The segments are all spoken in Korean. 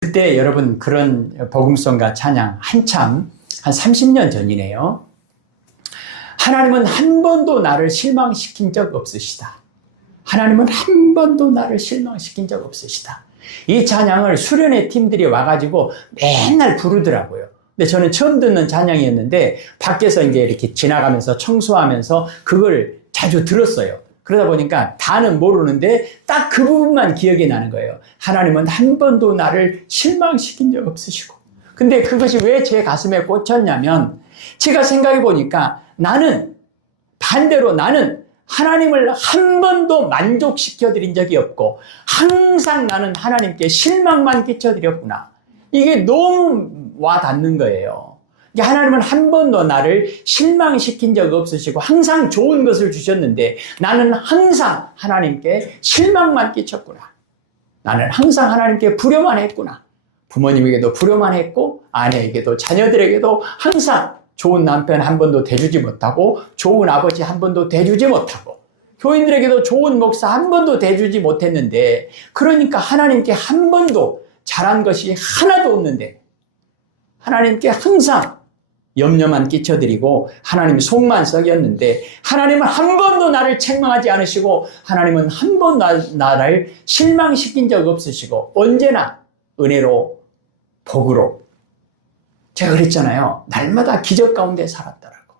그때 여러분 그런 복음성과 찬양 한참 한 30년 전이네요. 하나님은 한 번도 나를 실망시킨 적 없으시다. 하나님은 한 번도 나를 실망시킨 적 없으시다. 이 찬양을 수련회 팀들이 와가지고 맨날 부르더라고요. 근데 저는 처음 듣는 찬양이었는데 밖에서 이제 이렇게 지나가면서 청소하면서 그걸 자주 들었어요. 그러다 보니까 다는 모르는데 딱 그 부분만 기억이 나는 거예요. 하나님은 한 번도 나를 실망시킨 적 없으시고. 근데 그것이 왜 제 가슴에 꽂혔냐면 제가 생각해 보니까 반대로 나는 하나님을 한 번도 만족시켜 드린 적이 없고 항상 나는 하나님께 실망만 끼쳐 드렸구나. 이게 너무 와 닿는 거예요. 하나님은 한 번도 나를 실망시킨 적 없으시고 항상 좋은 것을 주셨는데 나는 항상 하나님께 실망만 끼쳤구나. 나는 항상 하나님께 불효만 했구나. 부모님에게도 불효만 했고 아내에게도 자녀들에게도 항상 좋은 남편 한 번도 대주지 못하고 좋은 아버지 한 번도 대주지 못하고 교인들에게도 좋은 목사 한 번도 대주지 못했는데 그러니까 하나님께 한 번도 잘한 것이 하나도 없는데 하나님께 항상 염려만 끼쳐드리고 하나님 속만 썩였는데 하나님은 한 번도 나를 책망하지 않으시고 하나님은 한 번도 나를 실망시킨 적 없으시고 언제나 은혜로 복으로 제가 그랬잖아요. 날마다 기적 가운데 살았더라고.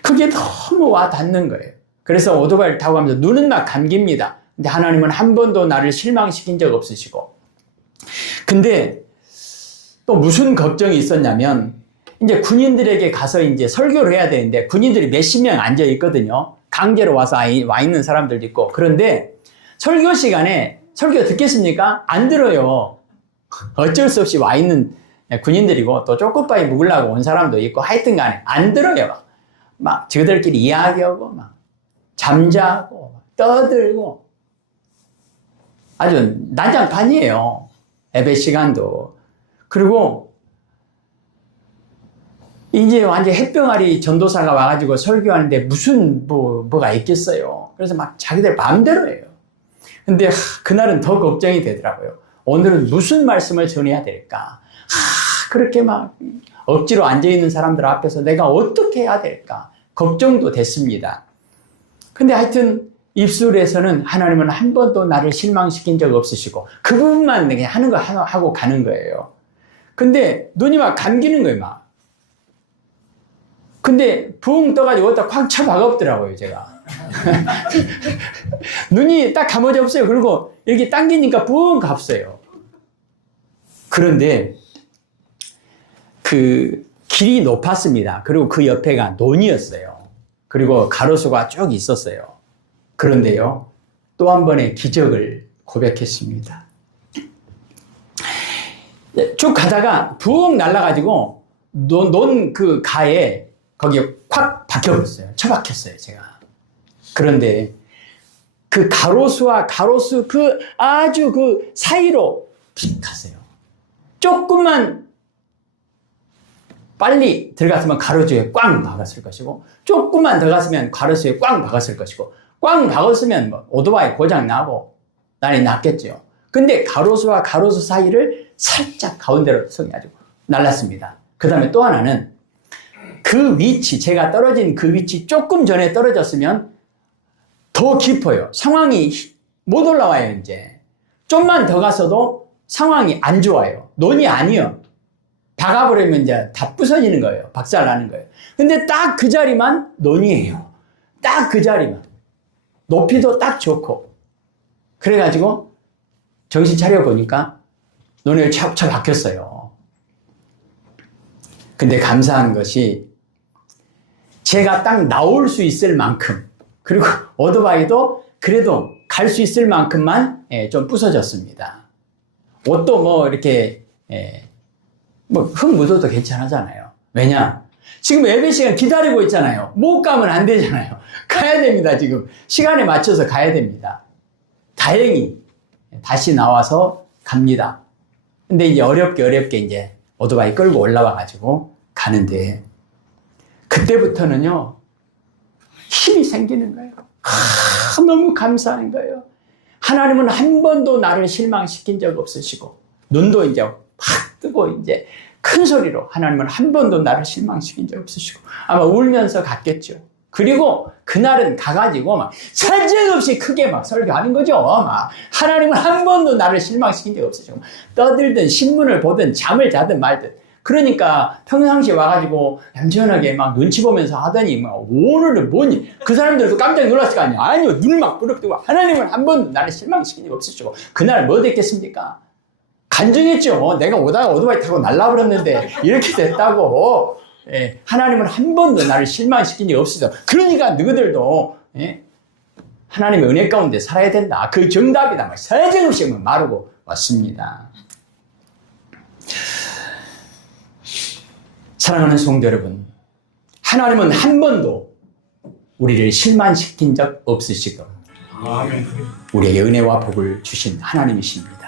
그게 너무 와 닿는 거예요. 그래서 오토바이를 타고 가면서 눈은 막 감깁니다. 근데 하나님은 한 번도 나를 실망시킨 적 없으시고. 근데 또 무슨 걱정이 있었냐면 이제 군인들에게 가서 이제 설교를 해야 되는데 군인들이 몇십 명 앉아 있거든요. 강제로 와서 와 있는 사람들도 있고. 그런데 설교 시간에 설교 듣겠습니까? 안 들어요. 어쩔 수 없이 와 있는 군인들이고 또 쪼꼬바이 묵으려고 온 사람도 있고 하여튼 간에 안 들어요. 막 저들끼리 이야기하고 막 잠자고 떠들고 아주 난장판이에요. 예배 시간도. 그리고 이제 완전 햇병아리 전도사가 와가지고 설교하는데 무슨 뭐가 있겠어요. 그래서 막 자기들 마음대로 해요. 근데 그날은 더 걱정이 되더라고요. 오늘은 무슨 말씀을 전해야 될까? 그렇게 막 억지로 앉아있는 사람들 앞에서 내가 어떻게 해야 될까? 걱정도 됐습니다. 근데 하여튼 입술에서는 하나님은 한 번도 나를 실망시킨 적 없으시고 그 부분만 그냥 하는 거 하고 가는 거예요. 근데 눈이 막 감기는 거예요, 막. 근데 붕 떠가지고 어디다 콱 쳐박았더라고요, 제가. 눈이 딱 감아져 없어요. 그리고 이렇게 당기니까 붕 갔어요. 그런데 그 길이 높았습니다. 그리고 그 옆에가 논이었어요. 그리고 가로수가 쭉 있었어요. 그런데요, 또 한 번의 기적을 고백했습니다. 쭉 가다가 붕 날아가지고 논 그 가에 거기에 콱 박혀버렸어요. 처박혔어요, 제가. 그런데 그 가로수와 가로수 그 아주 그 사이로 픽 갔어요. 조금만 빨리 들어갔으면 가로수에 꽝 박았을 것이고 조금만 더 갔으면 가로수에 꽝 박았을 것이고 꽝 박았으면 뭐 오토바이 고장 나고 난리 났겠죠. 근데 가로수와 가로수 사이를 살짝 가운데로 서가지고 날랐습니다. 그 다음에 또 하나는 그 위치, 제가 떨어진 그 위치 조금 전에 떨어졌으면 더 깊어요. 상황이 못 올라와요, 이제. 좀만 더 갔어도 상황이 안 좋아요. 논이 아니요. 박아버리면 이제 다 부서지는 거예요. 박살나는 거예요. 근데 딱 그 자리만 논이에요. 딱 그 자리만. 높이도 딱 좋고. 그래가지고 정신 차려보니까 논에 착 박혔어요. 근데 감사한 것이 제가 딱 나올 수 있을 만큼 그리고 오토바이도 그래도 갈 수 있을 만큼만 좀 부서졌습니다. 옷도 뭐 이렇게 뭐 흙 묻어도 괜찮아잖아요. 왜냐? 지금 예배 시간 기다리고 있잖아요. 못 가면 안 되잖아요. 가야 됩니다. 지금 시간에 맞춰서 가야 됩니다. 다행히 다시 나와서 갑니다. 근데 이제 어렵게 이제 오토바이 끌고 올라와 가지고 가는데 그때부터는요 힘이 생기는 거예요. 너무 감사한 거예요. 하나님은 한 번도 나를 실망시킨 적 없으시고 눈도 이제 확 뜨고 이제 큰 소리로 하나님은 한 번도 나를 실망시킨 적 없으시고 아마 울면서 갔겠죠. 그리고 그날은 가가지고 막 사정없이 크게 막 설교하는 거죠. 막 하나님은 한 번도 나를 실망시킨 적 없으시고 떠들든 신문을 보든 잠을 자든 말든 그러니까 평상시에 와가지고 얌전하게 막 눈치 보면서 하더니 막 오늘은 뭐니? 그 사람들도 깜짝 놀랐을 거 아니야. 아니요, 눈을 막 부릅뜨고 하나님은 한 번도 나를 실망시킨 적 없으시고 그날 뭐 됐겠습니까? 간증했죠. 내가 오다가 오토바이 타고 날라버렸는데 이렇게 됐다고. 예, 하나님은 한 번도 나를 실망시킨 적이 없으셔. 그러니까 너희들도 예, 하나님의 은혜 가운데 살아야 된다. 그 정답이다. 막 사정없이 말하고 왔습니다. 사랑하는 성도 여러분, 하나님은 한 번도 우리를 실망시킨 적 없으시고 우리에게 은혜와 복을 주신 하나님이십니다.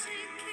지키